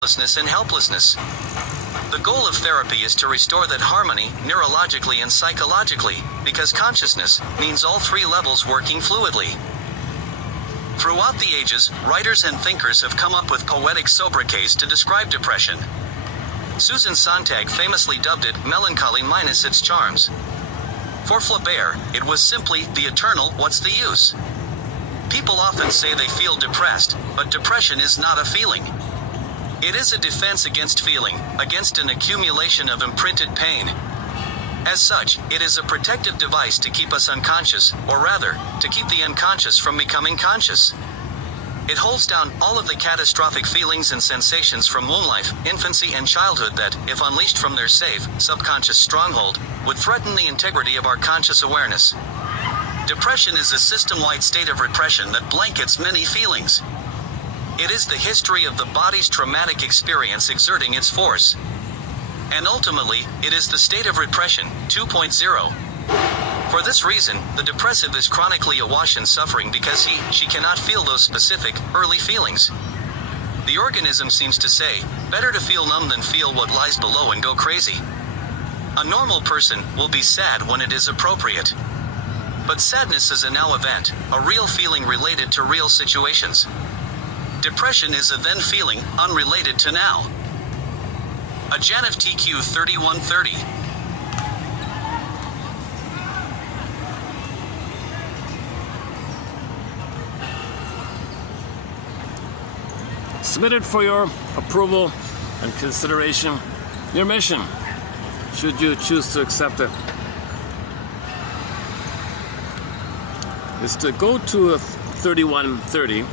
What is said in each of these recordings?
powerlessness and helplessness. The goal of therapy is to restore that harmony, neurologically and psychologically, because consciousness means all three levels working fluidly. Throughout the ages, writers and thinkers have come up with poetic sobriquets to describe depression. Susan Sontag famously dubbed it melancholy minus its charms. For Flaubert, it was simply the eternal "what's the use?" People often say they feel depressed, but depression is not a feeling. It is a defense against feeling, against an accumulation of imprinted pain. As such, it is a protective device to keep us unconscious, or rather, to keep the unconscious from becoming conscious. It holds down all of the catastrophic feelings and sensations from womb life, infancy and childhood that, if unleashed from their safe, subconscious stronghold, would threaten the integrity of our conscious awareness. Depression is a system-wide state of repression that blankets many feelings. It is the history of the body's traumatic experience exerting its force. And ultimately, it is the state of repression 2.0. For this reason, the depressive is chronically awash in suffering because she cannot feel those specific, early feelings. The organism seems to say, better to feel numb than feel what lies below and go crazy. A normal person will be sad when it is appropriate. But sadness is a now event, a real feeling related to real situations. Depression is a then feeling, unrelated to now. A Janov TQ 3130. Submitted for your approval and consideration. Your mission, should you choose to accept it, is to go to a 3130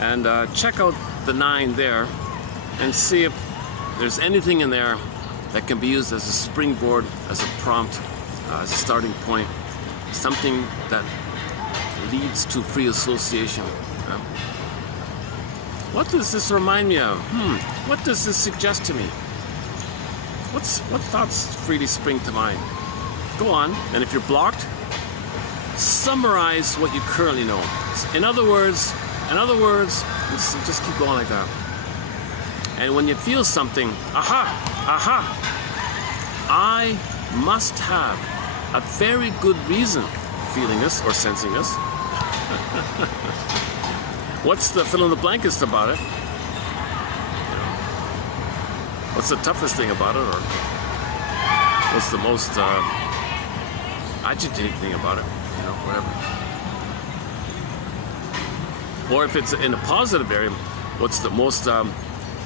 and check out the 9 there and see if there's anything in there that can be used as a springboard, as a prompt, as a starting point, something that leads to free association. What does this remind me of? What does this suggest to me? What thoughts freely spring to mind? Go on, and if you're blocked, summarize what you currently know. In other words, just keep going like that. And when you feel something, aha, I must have a very good reason feeling this or sensing this. What's the fill in the blankest about it? What's the toughest thing about it? Or what's the most agitating thing about it? Whatever. Or if it's in a positive area, what's the most